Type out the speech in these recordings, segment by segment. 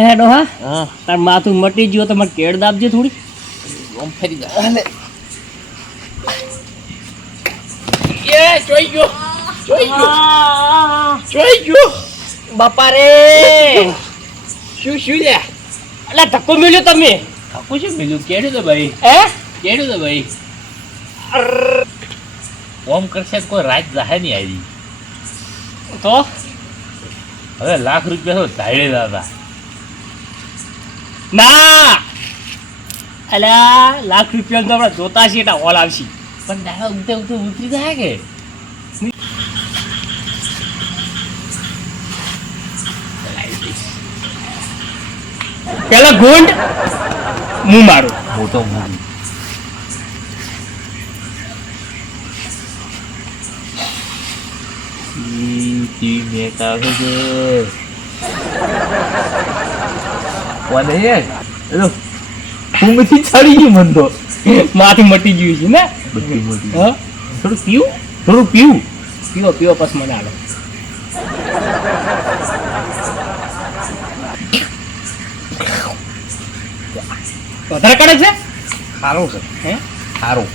એ ડોહા હા. તાર માથું મટી ગયો તમારે કેળ દાબજે થોડી. આમ ફરી જા. એ જોઈ ગયો. જોઈ ગયો. જોઈ ગયો. બાપા રે શું શું લે? એટલે ધક્કો મેલ્યો તમે. ધક્કો શું મિલું કેડ્યું તો ભાઈ. હે? કેડ્યું તો ભાઈ. ઓમ કરશે કોઈ રાત જાહે નહીં આવી. તો? હવે લાખ રૂપિયા તો ધાડે દાદા. ના અલા લાખ રૂપિયા તો આપણે જોતા છીએ એટલે હોલ આવશે પણ દાદા ઉગતે ઉગતે ઉતરી જાય કે પેલા ગુંડ હું મારું મોટો મૂવી મેં કાઢે છે હે એલો ફૂંગથી ચડી ગયું મન તો માથી મટી ગયું છે ને? થોડું પીવું? થોડું પીવું. પીવો પીવો પસ મને આવે વધારે કડક છે? સારું છે. હે? સારું.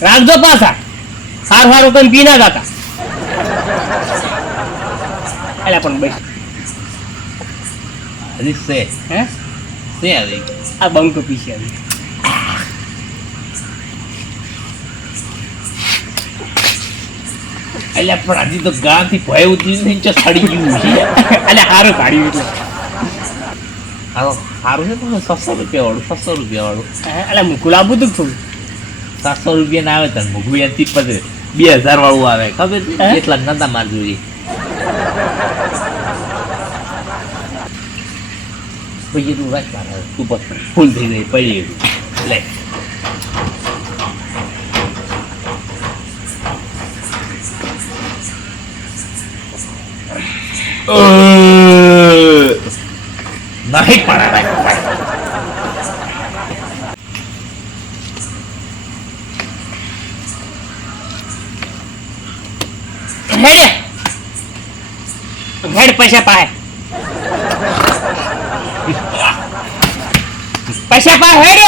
રાખજો પાછા. સારું સારું કઈ પી ના જાતા. એટલે પણ ભાઈ હજી છે. હે? છે હજી. આ બંક પીશે હજી. એટલે પણ હજી તો ગાંથી ભય ઉતરી નીચે સડી ગયું છે. અલ્યા સારું કાઢ્યું એટલે. હાલો સારું છે તમને છસો રૂપિયા વાળું છસો રૂપિયા વાળું એટલે મૂકું લાવવું તું થોડું. સાતસો રૂપિયા ના આવે તને મોઘું યાદ પછી બે હજાર વાળું આવે ખબર કેટલા નતા મારજો જોઈએ. તું રાખ મારે તું પછી ફૂલ થઈ પડી ગયું લે નહીં રાખ હેડ પૈસા પાહે પૈસા પા હેડ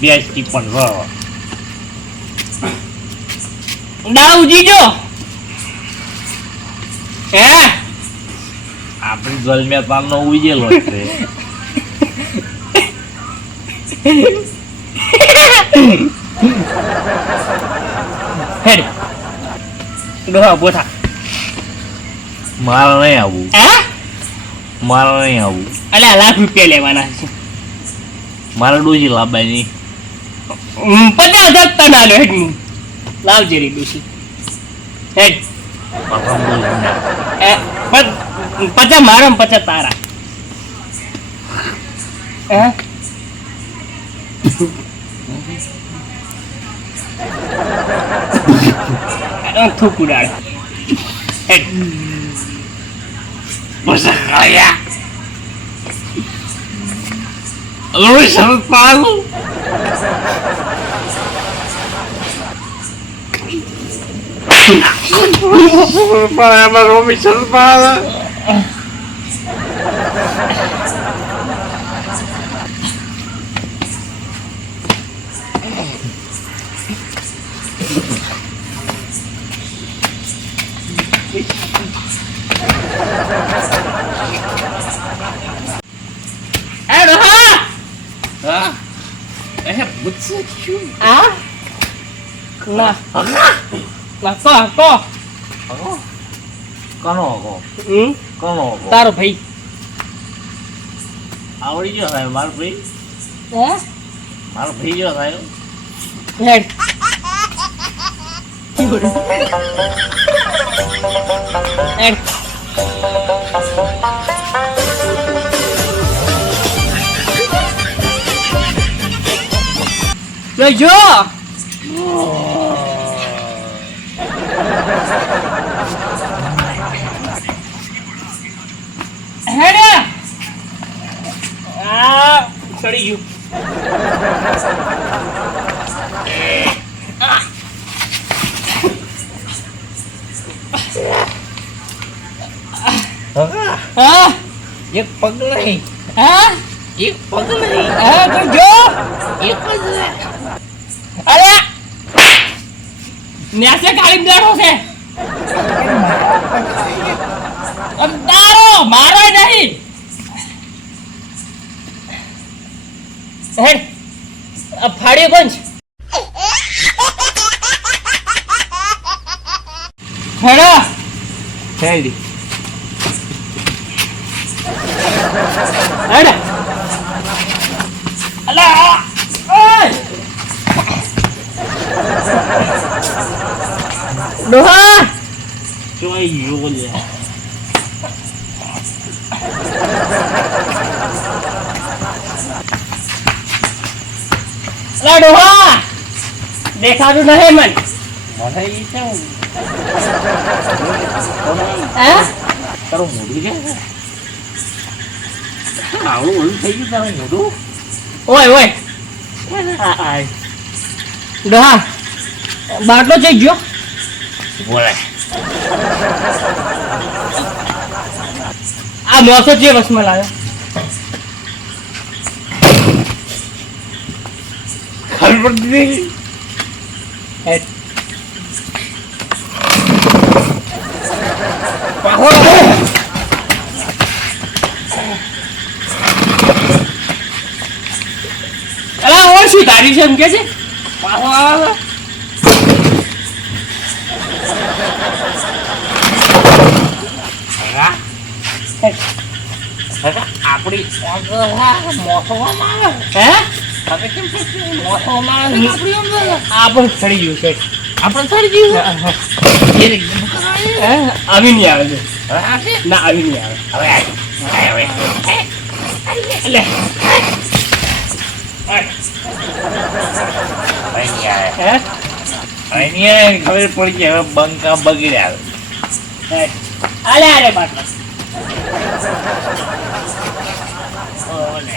બેસતી પણ રહો દાવ જીજો હે? આપણી ગલમ્યા પામનો ઉજેલો છે. હેડ. ડોહા થા. મારે નહીં આવું. હે? મારે નહીં આવું. અલ્યા લાખ રૂપિયા લેવાના છે. મારા ડોસી લાવવાની હમ, પચાસ હજાર તના હેડ હું લાવજે રે ડોશી. હેડ. પચાસ મારા ને પચાસ તારા. થૂક ઉડાડ. હેડ. Para apa kau bisa kepala? હેડ Eh, betul cuy. આ ના ના કો કો Oh. Kano ako? હમ Kono kok. તારો ભાઈ આવડી ગયો સાહેબ મારો ભાઈ હે મારો ભાઈ ગયો સાહેબ હેડ હેડ જો હેડ. આ સડી ગયું. હા, એક પગ નહીં. હા? એક પગ નહીં. હા તું જો. એક નહીં. અરે! ન્યાસે કાળી બેઠો છે. તારો મારો નહીં. હેડ ફાડ્યો બંધ. હેડા. હેડી. હેડ અલા આ, ઓય ડોહા ચોઈ ગયો લે અલા ડોહા દેખાતું નહીં મન મને ઈ છે હે તારું મોઢું છે આવું ઓલું થઈ ગયું તારું મોઢું ઓય ઓય આ, આ, ડોહા બાટલો જઈ ગયો બોલે આ મોસો જે વસમાં લાવ્યો ખબર નહીં અલા ઓર શું ધારી છે એમ કે છે? પાહો આવે હા હા આપણી મોસવામાં આવે હે તમે કેમ મોસવામાં આવે આપણી અંદર આ પણ ચડી ગયું છે. આપણે ચડી ગયું? આવી નહીં આવે છે. ના આવી નહીં આવે. હવે એટલે ખબર પડી કે હવે બંકા બગડ્યા હે? અરે અરે બાટલો. ઓલે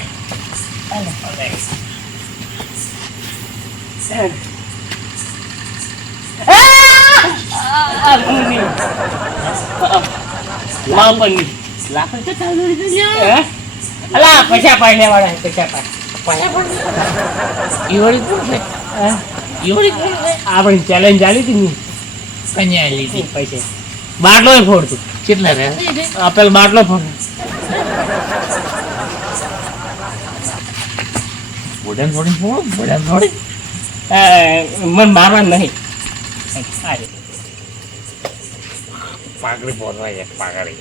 Ole. Ole. આ! ni. કે ચાલુ રીતે લ્યા હે? અલા પૈસા પાડને વાળા છે, પૈસા પાડ પાયા પણ ઈવડી કોણ છે હે? ઈવડી કોણ છે આપણી ચેલેન્જ ચાલી હતી ને કન્યા લીધી પૈસે બાટલો ફોડતું કેટલા રે આપેલ બાટલો ફોડ બોડન થોડી ફોડ બોડન થોડી મને મારવા નહીં આ રે. પાઘડી પોતવા છે પાઘડી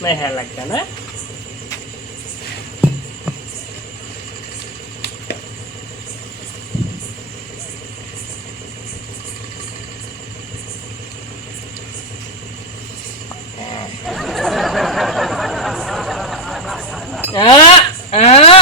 નહીં હાલ લાગતા ને હા હા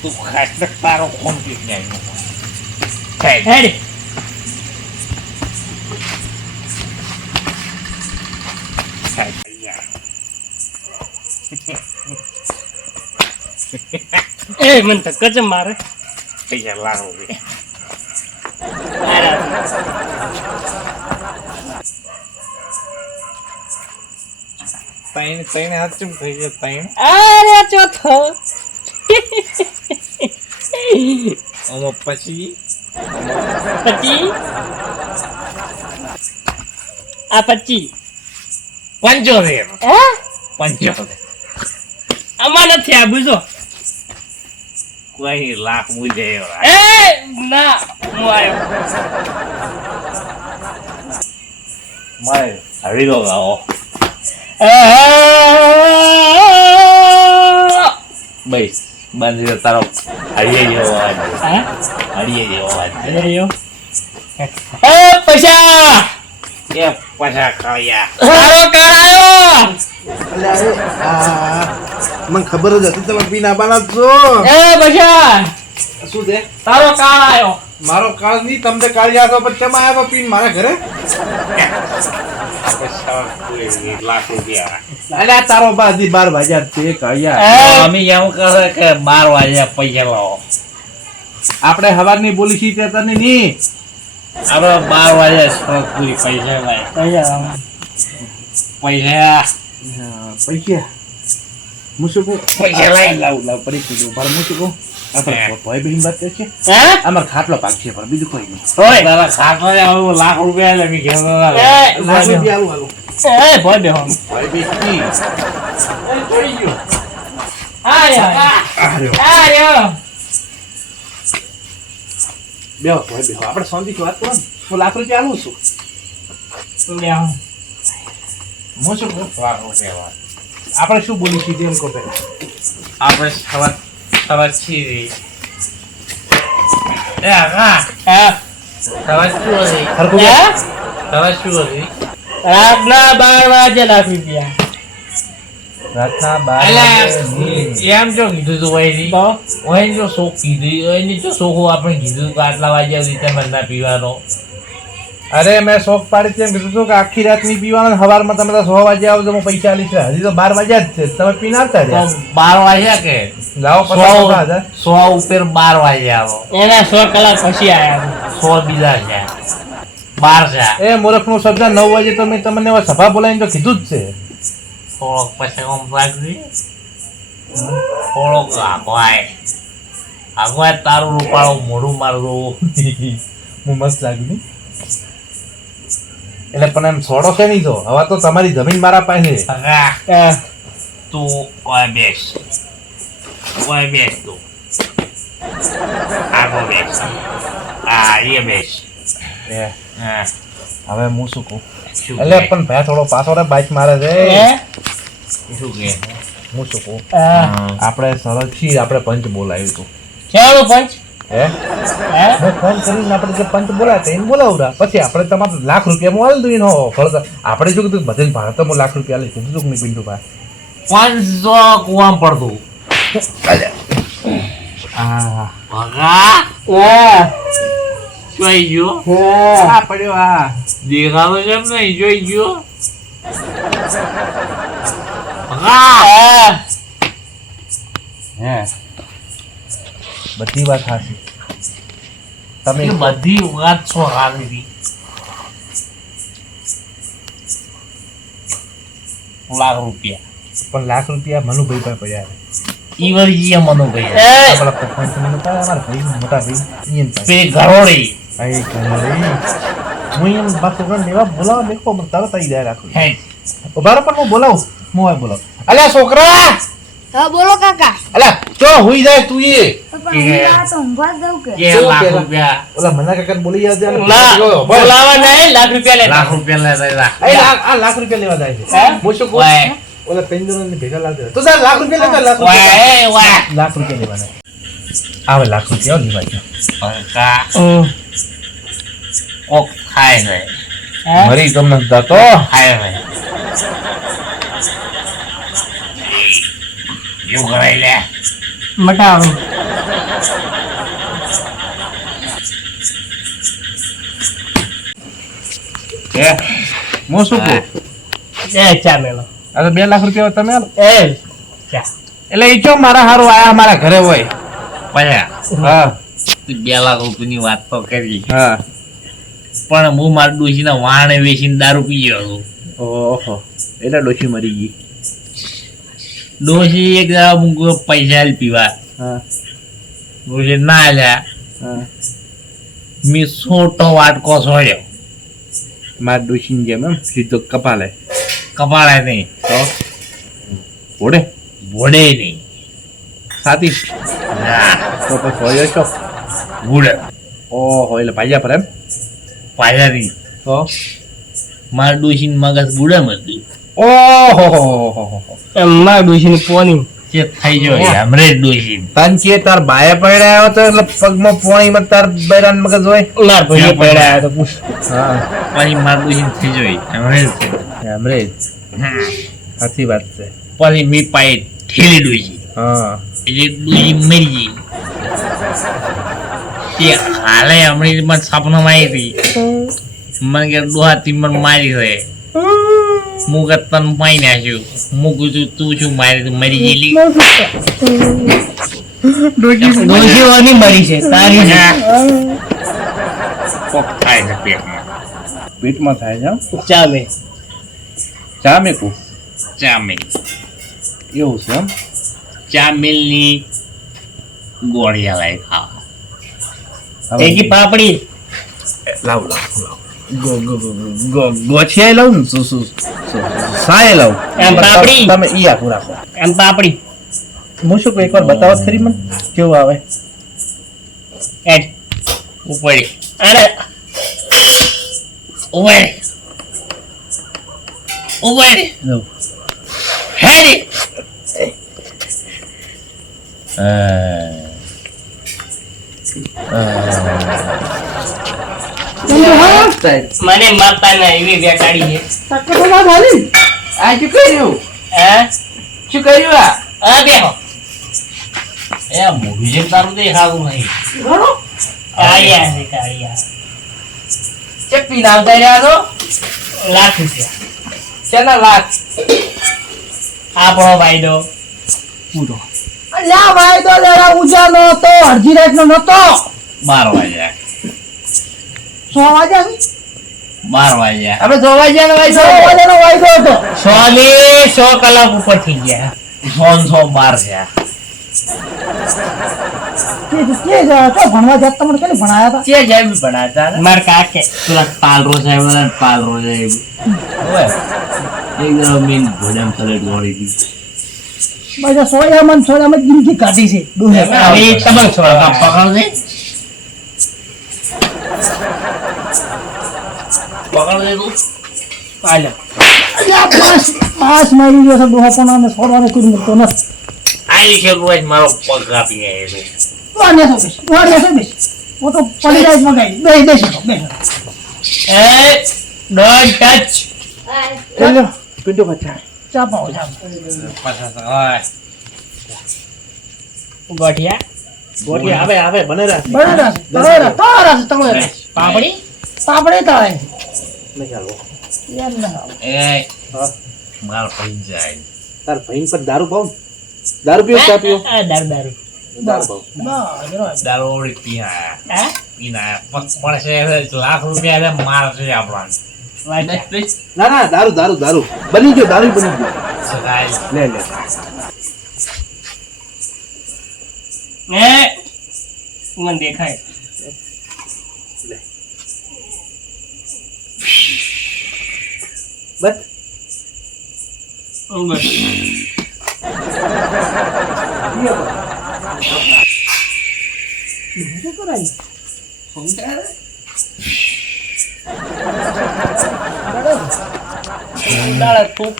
બેટા. hashtag તો તારો ફોન કીધે આવ્યો હેડ એ મને ધક્કો છે મારે પૈસા લાવો રૂપિયા ત્રણ ત્રણ હાથ ચૂમ થઈ ગયો ત્રણ અરે ચોથો આમાં પછી પછી આ પચી પંચોતેર પંચોતેર આમાં નથી આ બુજો કોઈ લાખ બુજે એ ના હું આવ્યો મારે હરી દો ગાઓ બસ બંધ તારો હળીએ જેવો અવાજ હા? હળીએ જેવો અવાજ એ પૈસા! એ પછા ખાયા. આવ્યો! એટલે મને ખબર જ હતી તમે પીને જ છો. એ બશા શું છે? તારો કાળ આવ્યો. મારો કાળ નહીં તમને કાળી આગળ પણ તમે આવ્યા પીને મારા ઘરે? લાખ રૂપિયા અલે આ તારો બાજી બાર વાગ્યા તે છે કાળિયા અમે એમ કહે કે બાર વાગ્યા પૈસા લાવો. આપણે હવારની બોલી છીએ તે તને નહીં આપણે બાર વાગ્યા શોખ પૂરી પૈસા લાય. પૈસા. પૈસા. પૈસા હું શું કહું પૈસા લાવી લાવ લાવ પડી કીધું ભાર હું શું કહું અમાર ખાટલો પાક છે પણ બીજું કોઈ નહીં. તારા ખાતા ને લાખ રૂપિયા એટલે મેં ઘેર લાખ રૂપિયા એ ભોય બેહો બેહો આપણે શાંતિથી વાત કરો હું લાખ રૂપિયા આલું છું. બેહો હું શું. આપણે શું બોલી છીએ એમ કહો આપણે સવાર સવાર খেয়ে দিই શું હતી? શું હતી? રાતના બાર વાગે રૂપિયા રાતના બાર એમ જો કીધું તું વહીથી તો? જો શોખ કીધું જો શોખો આપણે કીધું આટલા વાગ્યા સુધી તમે પીવાનો. અરે મેં શોખ પાડી છે. એમ કીધું હતું કે આખી રાત નહીં પીવાનું ને સવારમાં તમે તો સો વાગે આવો તો હું પૈસા આલીશ હજી તો બાર વાગ્યા જ છે. તમે પી ના તો બાર વાગ્યા કે? લાવો સો સો ઉપર બાર વાગ્યા આવો. એના સો કલાક પછી આવ્યા સો બીજા છે. બાર છે. એ મૂર્ખનું શબ્દ નવ વાગે તો મેં તમને સભા બોલાવીને તો કીધું જ છે. થોડોક પછી આમ રાખજે. થોડોક આગવાય આગવાય તારું રૂપાળું મોઢું મારું હું મસ્ત લાગ્યું એટલે પણ એમ છોડો કે નહીં તો હવે તો તમારી જમીન મારા પાસે છે. તું ઓય બેસ. ઓય બેસ તું. આગો બેસ. આ એ બેસ. હા હવે હું શું કહું? એટલે પણ ભાઈ થોડો પાછો રે બાઇક મારે છે. શું કે હું શું કહું? આપણે સરસ છીએ આપણે પંચ બોલાવ્યું હતું. કેવાનું પંચ? હે? ફોન કરીને આપણે જે પંચ બોલાવ્યા એને બોલાવડા પછી આપણે તમારે લાખ રૂપિયા આલી દઉં એનો ફળ આપણે શું કીધું બધે ભારતમાં લાખ રૂપિયા લઈ કીધું નહીં પિન્ટુ ભાઈ. પાંચસો કુવામ પડતું. ભગા હા જોઈ ગયો? હા પડ્યો આ દેખાતો છે નહીં જોઈ ગયો? ભગા હે. બધી વાત સાચી. તમે બધી વાત છો હાલવી. લાખ રૂપિયા. પણ લાખ રૂપિયા મનુભાઈ પાસે પડ્યા ઈ વળી એ મનો ભાઈ એ આપણા પપ્પા તો મને અમારા ભાઈ મોટા ભાઈ પાસે. પે ઘરોડી ભાઈ ઘરે. હું એમ બાપુ ઘર લેવા બોલાવો મને તરત આવી જાય રાખું. હે. ઊભા પણ હું બોલાવું. હું હવે બોલાવું. અલ્યા છોકરા! હા બોલો કાકા. અલા ચો હુઈ જાય તું એ. મરી તમને દાતો. ખાય એવું કરાય લે મટાડો મો શું કહું એ ચા મેલો આ તો બે લાખ રૂપિયા તમે આલો. એ ચા એટલે એ ચો મારા હારું આયા મારા ઘરે હોય પછી હા તું બે લાખ રૂપિયાની વાત તો કરી હા પણ હું મારા ડોશીના વાણે વેચીને દારૂ પી ગયો ઓહો એટલે ડોશી મરી ગઈ ડોશી એક દાડા મૂકો પૈસા પીવા ડોશી ના આલ્યા મેં સોટો વાટકો સોડ્યો મારા ડોશીની જેમ એમ સીધો કપાલે કપાળે નહીં તો ભોડે ભોડે નહીં સાથી ના તો પછી હોય છો ગુડ ઓહો એટલે ભાઈયા પર એમ પાછા નહીં તો મારા ડોશીને મગજ ગુડમ હતું ઓહો. મારા ડોશીની પોની ચેત થઈ ગયો હમરે ડોશી. તન કે તાર બાય પડ્યા આવ્યો તો એટલે પગમાં પોણીમાં તાર બૈરાન મગજ હોય? મારા ભાઈએ પડ્યા તો પૂછ. હા. પાણી મારા ડોશીને થઈ ગઈ હમરે થયું. સાચી વાત છે. પાણી મી પાઈ ઠેલી ડોસી હા. એટલે ડોસી મરી ગઈ. તે હાલે હમણાં મને સપનામાં આવી હતી. મને કે ડોહાથી મને મારી હોય. હું કે માઈ નાખ્યું. હું તું શું મારી મરી ગયેલી. ડોશીઓની મરી છે તારી નહીં. કોક થાય છે પેટમાં. પેટમાં થાય છે એમ? ચામે. ચા ચામે એવું છે એમ? ચામેલની ગોળિયા લાવી ખાવા એકી પાપડી? લાવ લાવ લાવ. ગો ગો ગો ગો ગોઠિયા લાવ ને શું શું સાય લાવ એમ પાપડી? તમે ઈ આપું રાખો. એમ પાપડી? હું શું એકવાર બતાવો ખરી મને? કેવું આવે? એડ ઉપડી. અરે! ઉપડી. ઉપડી. હેરી મને મારતા ના એવી બેટાડી છે. આ શું કર્યું? હે? શું કર્યું આ? આ બેહો એ મોઢું જેમ તારું દેખાવું નહીં. કાળિયા છે કાળિયા. ચપ્પી નામ થઈ રહ્યા તો લાખ રૂપિયા. શેના લાખ? આપણો વાયદો. પૂરો અલ્યા વાયદો લેવા ઉજા નો હતો અડધી રાત નો નતો મારો વાગ્યા સો વાગ્યા બાર વાગ્યા. આપણે જોવા ગયા ભાઈ સો વાગ્યાનો વાયદો હતો. સો ને સો કલાક ઉપર થઈ ગયા. સોન સો બાર છે માર કાકે પાલરો સાહેબ સાહેબ મીન ઘોડામ તલે દોડી ગઈ બધા સોયા મન સોયા મન જિંદગી કાઢી છે પકડ દે પકડ દે અલ્યા પાસ પાસ મારી ગયો છે ડોહા પણ છોડવાનો કોઈ મળતો નથી આઈ છે રોજ મારો પગ કાપી ગયા છે વાને તો બેસ વાને તો બેસ હું તો પડી જાય મગાઈ બે બેસી બેસ એ ડોન્ટ ટચ ચાલો પિન્ટુ બચ્ચા ચા પાઓ ચા પાછા ગોઠિયા ગોઠિયા આવે આવે બને રાખ બરાબર બરાબર તારા તમારે પાપડી? પાપડે તાળે. નહીં હાલો યાર ના એ હા. માર પડી જાય. તાર ભાઈ પર દારૂ પાઉં દારૂ પીવો ચા પીવો દારૂ દારૂ. દારૂ પાઉં બસ જરા. પીના પીના પડશે લાખ રૂપિયા એટલે મારશે આપણા વાંચા. ના ના દારૂ દારૂ દારૂ. બની ગયો દારૂ બની ગયો. લે લે. એ મને દેખાય. બસ બસ શું કરાય દાડા થૂક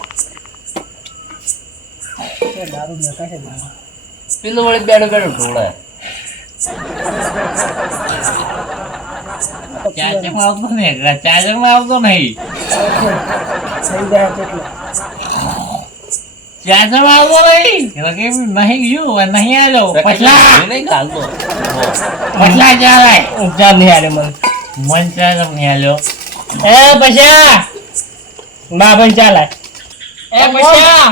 દારૂ ને કાંઈ છે પેલું વળી બેડો બેડો ઢોળે ચાચકમાં આવતો ને ચાચકમાં આવતો નહીં થઈ કેટલો? આવતો નહીં કે નહીં ગયું? નહીં આવ્યો પછલા નહીં પછલા ચાલે ચાલ મને. મન ચાચક નહીં આવ્યો એ પૈસા. મા ભાઈ ચાલાય. એ પૈસા.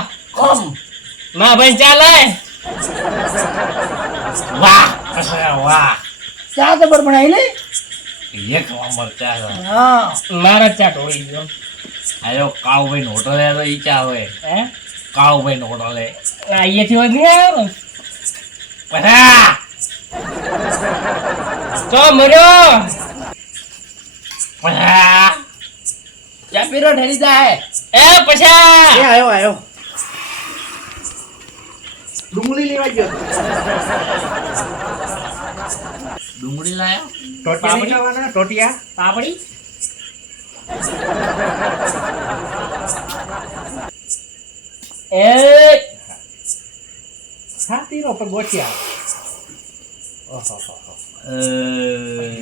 મા ભાઈ ચાલાય. વાહ. પછલા વાહ. ચા તો બનાવી લે. એક નંબર ચા હા. મારા ચા ઢોળી ગયો. કાળુભાઈ નો હોટલ તો ઈ ચા હોય? હે? કાળુભાઈ નો હોટલ આ અહીંયાથી વધી આવ્યો પછા તો મર્યો! પછા ચા પીરો ઠેરી જાય? એ પછા! એ આયો આયો. ડુંગળી લેવા ગયો. ડુંગળી લાયા? ટોટિયા ટોટિયા? પાપડી? એ છાતીનો પર ગોઠિયા.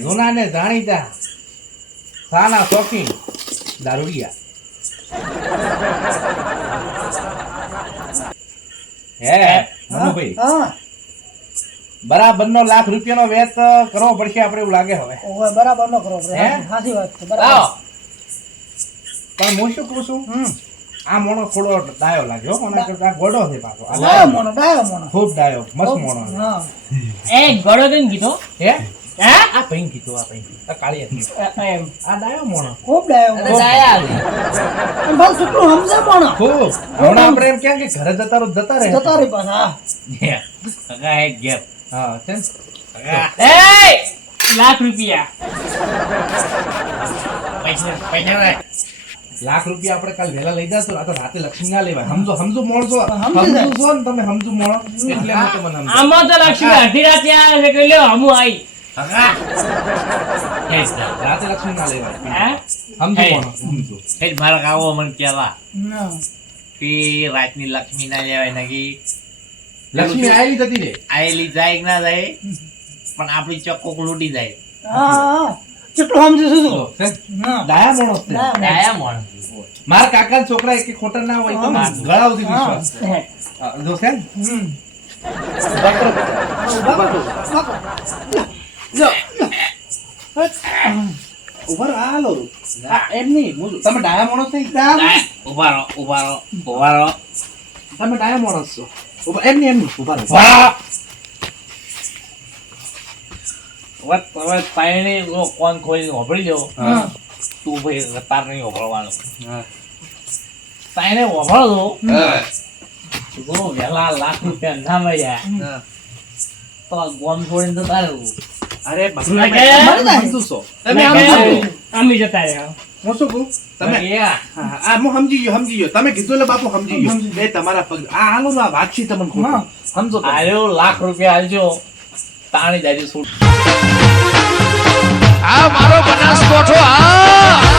જૂના ને જાણીતા સાના શોખીન. દારૂડિયા. હે મનુભાઈ. હા. બરાબરનો લાખ રૂપિયાનો વેચ કરવો પડશે આપણે એવું લાગે હવે. બરાબર નો કરો આપણે. હે? સાચી વાત છે બરાબર. પણ હું શું કહું છું? હમ. આ મોણો થોડો ડાયો લાગ્યો મને કરતા ગોડો છે પાછો. આ ડાયો. મોણો ડાયો મોણો. ખૂબ ડાયો મસ્ત મોણો એ ગોડો કેમ કીધો? હે? હે? આ પૈન કીધું આ પૈન આ કાળી હતી એમ. આ ડાયો મોણો. ખૂબ ડાયો મોનો. અને ભાવ કેટલું સમજે ખૂબ. હમણાં આપણે એમ ક્યાં કે ઘરે જતા રહો જતા રહે. જતા રહે પાછા અગા એક ગેપ. હા તેમ એ લાખ રૂપિયા. પૈસા પૈસા. લાખ રૂપિયા આપણે કાલ વહેલા લઈ જશું. આ તો રાતે લક્ષ્મી ના લેવાય. સમજો સમજો છો સમજી ને તમે સમજો મોડો એટલે હું તમને સમજાવું. આમાં તો લક્ષ્મી અડધી રાતે આવે છે કે લ્યો હમું આઈ. કાકા હે સર. રાતે લક્ષ્મી ના લેવાય. હે? સમજો. સમજો એ મારા કાકો મને કહેલા કે રાતની લક્ષ્મી ના લેવાય નકી લક્ષ્મી આયેલી જતી રે આયેલી જાય કે ના જાય? પણ આપણી ચોખ્ખો લૂટી જાય. હા હા સમજે શું ડાયા મોણો છે. મોણો. મારા કાકા છોકરા એક ખોટા ના હોય તો ગળા સુધી વિશ્વાસ હે. હા, જો છે ને? હમ ઊભા કરો બેટા. ઊભા કરો. લો, લો. ઊભા રહો, આ હાલો. એમ નહીં, તમે ડાયા માણસ નહીં? તમે ડાયા માણસ છો ઉભા- એમ નહીં, એમ નહીં. તમે પાણી કોણ ખોલીને હોભળી જાઓ હા. તું ભાઈ તાર નહીં હા. તાઈને તો હા. જો વહેલા લાખ રૂપિયા ના મળ્યા. તો ગોમ છોડીને જતા રહેવું અરે બાપુ, મેં તમે કહ્યું? સમજો છો. તમે મેં આમ સમજો. કહ્યું, આમી જતા રહ્યા હું શું કહું? તમે આ હું સમજી ગયો સમજી ગયો. તમે કીધું એટલે બાપુ સમજી ગયો. એ તમારા પગ આ હાલો આ વાત છે તમને સમજો આયો લાખ રૂપિયા આલજો. તાણી જાજો છૂટ આ મારો બનાસકોઠો આ